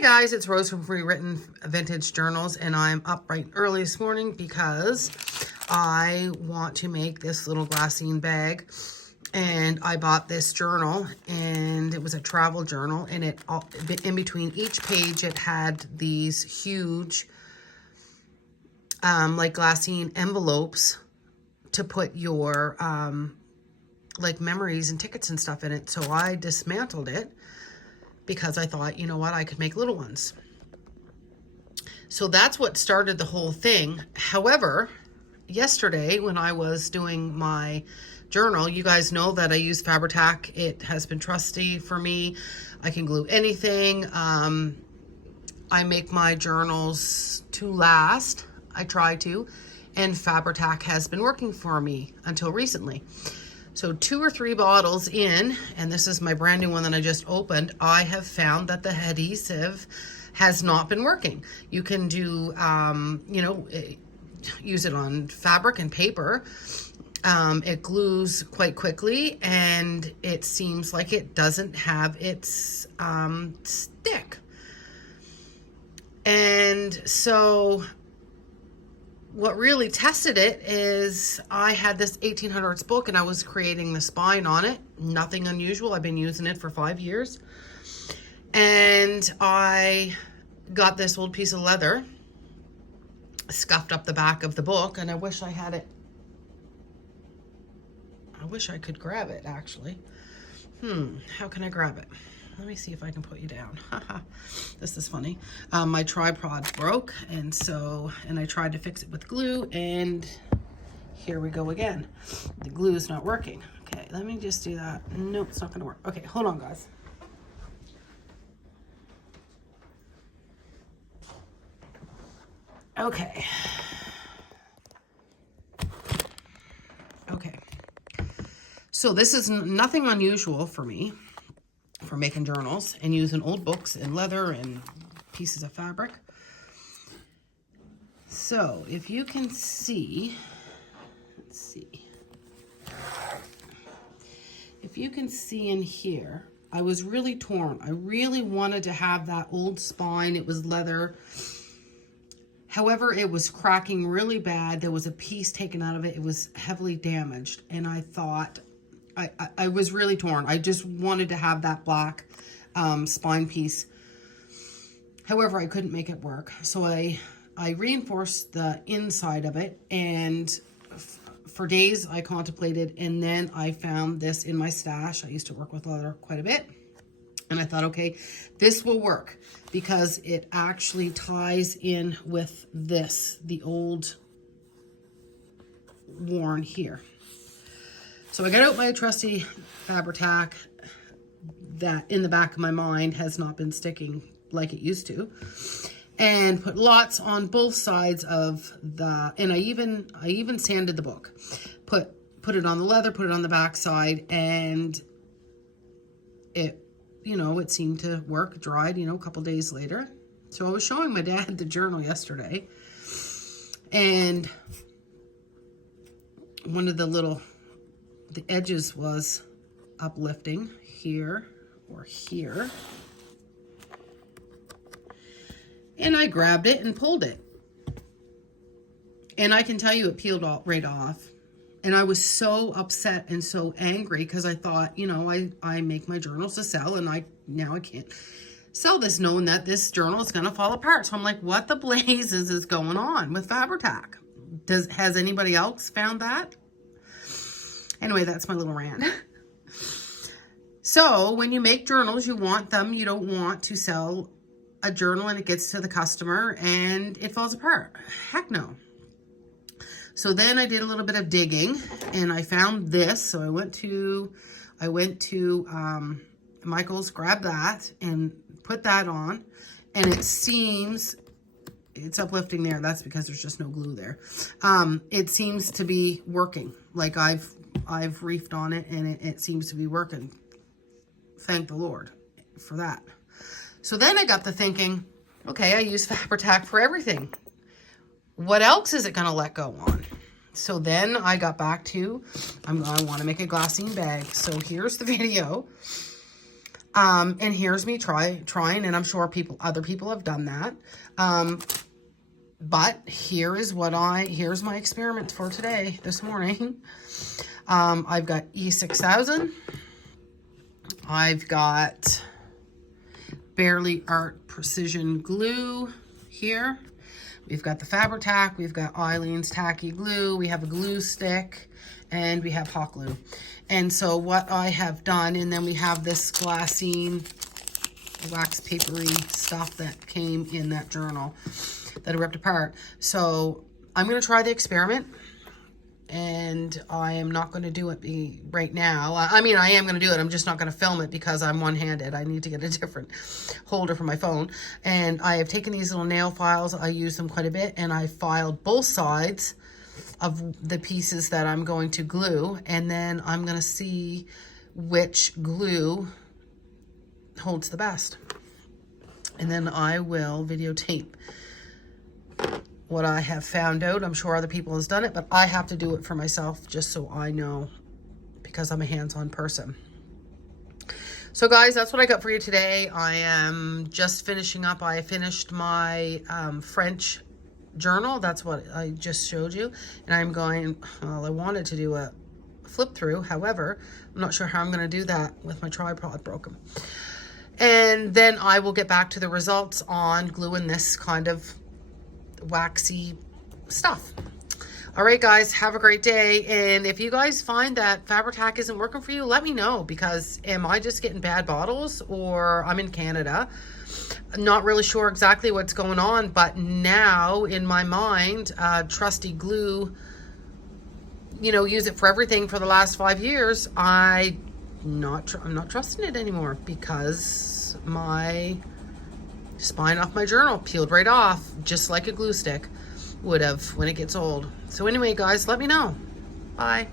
Hey guys, it's Rose from Rewritten Vintage Journals, and I'm up bright and early this morning because I want to make this little glassine bag. And I bought this journal, and it was a travel journal, and it in between each page it had these huge like glassine envelopes to put your like memories and tickets and stuff in it. So I dismantled it because I thought, you know what, I could make little ones. So that's what started the whole thing. However, yesterday when I was doing my journal, you guys know that I use Fabri Tac. It has been trusty for me. I can glue anything. I make my journals to last. I try to. And Fabri Tac has been working for me until recently. So 2 or 3 bottles in, and this is my brand new one that I just opened, I have found that the adhesive has not been working. You can do, you know, use it on fabric and paper. It glues quite quickly, and it seems like it doesn't have its stick. And so what really tested it is I had this 1800s book, and I was creating the spine on it. Nothing unusual. I've been using it for 5 years. And I got this old piece of leather, scuffed up the back of the book, and I wish I had it. I wish I could grab it, actually. How can I grab it? Let me see if I can put you down. This is funny. My tripod broke, and I tried to fix it with glue, and here we go again. The glue is not working. Okay, let me just do that. Nope, it's not gonna work. Okay, hold on, guys. Okay. Okay. So this is nothing unusual for me for making journals and using old books and leather and pieces of fabric. So if you can see, let's see. If you can see in here, I was really torn. I really wanted to have that old spine. It was leather. However, it was cracking really bad. There was a piece taken out of it. It was heavily damaged. And I thought, I was really torn. I just wanted to have that black spine piece. However, I couldn't make it work. So I reinforced the inside of it, and for days I contemplated, and then I found this in my stash. I used to work with leather quite a bit. And I thought, okay, this will work because it actually ties in with this, the old worn here. So I got out my trusty Fabri Tac that in the back of my mind has not been sticking like it used to, and put lots on both sides of the, and I even sanded the book, put it on the leather, put it on the back side, and it, you know, it seemed to work. Dried, you know, a couple days later. So I was showing my dad the journal yesterday, and one of the edges was uplifting here or here. And I grabbed it and pulled it. And I can tell you it peeled right off. And I was so upset and so angry because I thought, you know, I make my journals to sell, and now I can't sell this knowing that this journal is going to fall apart. So I'm like, what the blazes is going on with Fabri Tac? Has anybody else found that? Anyway, that's my little rant. So when you make journals, you want them, you don't want to sell a journal and it gets to the customer and it falls apart. Heck no. So then I did a little bit of digging, and I found this. So I went to Michael's, grabbed that and put that on, and it seems it's uplifting there. That's because there's just no glue there. It seems to be working. Like I've reefed on it, and it seems to be working. Thank the Lord for that. So then I got to thinking, okay, I use Fabri Tac for everything. What else is it going to let go on? So then I got back to, I want to make a glassine bag. So here's the video. And here's me trying, and I'm sure other people have done that. But here's my experiment for today, this morning. I've got E6000. I've got Barely Art Precision Glue here. We've got the Fabri Tac, we've got Eileen's Tacky Glue, we have a glue stick, and we have hot glue. And so what I have done, and then we have this Glassine wax papery stuff that came in that journal that I ripped apart. So I'm going to try the experiment, and I am not going to do it right now. I mean, I am going to do it. I'm just not going to film it because I'm one-handed. I need to get a different holder for my phone. And I have taken these little nail files. I use them quite a bit, and I filed both sides of the pieces that I'm going to glue, and then I'm going to see which glue holds the best. And then I will videotape what I have found out. I'm sure other people has done it, but I have to do it for myself just so I know, because I'm a hands-on person. So guys, that's what I got for you today. I am just finishing up. I finished my French journal. That's what I just showed you. And I'm going, well, I wanted to do a flip through. However, I'm not sure how I'm going to do that with my tripod broken. And then I will get back to the results on gluing this kind of waxy stuff. All right, guys, have a great day. And if you guys find that Fabri Tac isn't working for you, let me know, because am I just getting bad bottles, or I'm in Canada? I'm not really sure exactly what's going on, but now in my mind, trusty glue, you know, use it for everything for the last 5 years. I'm not trusting it anymore, because my spine off my journal peeled right off, just like a glue stick would have when it gets old. So anyway, guys, let me know. Bye.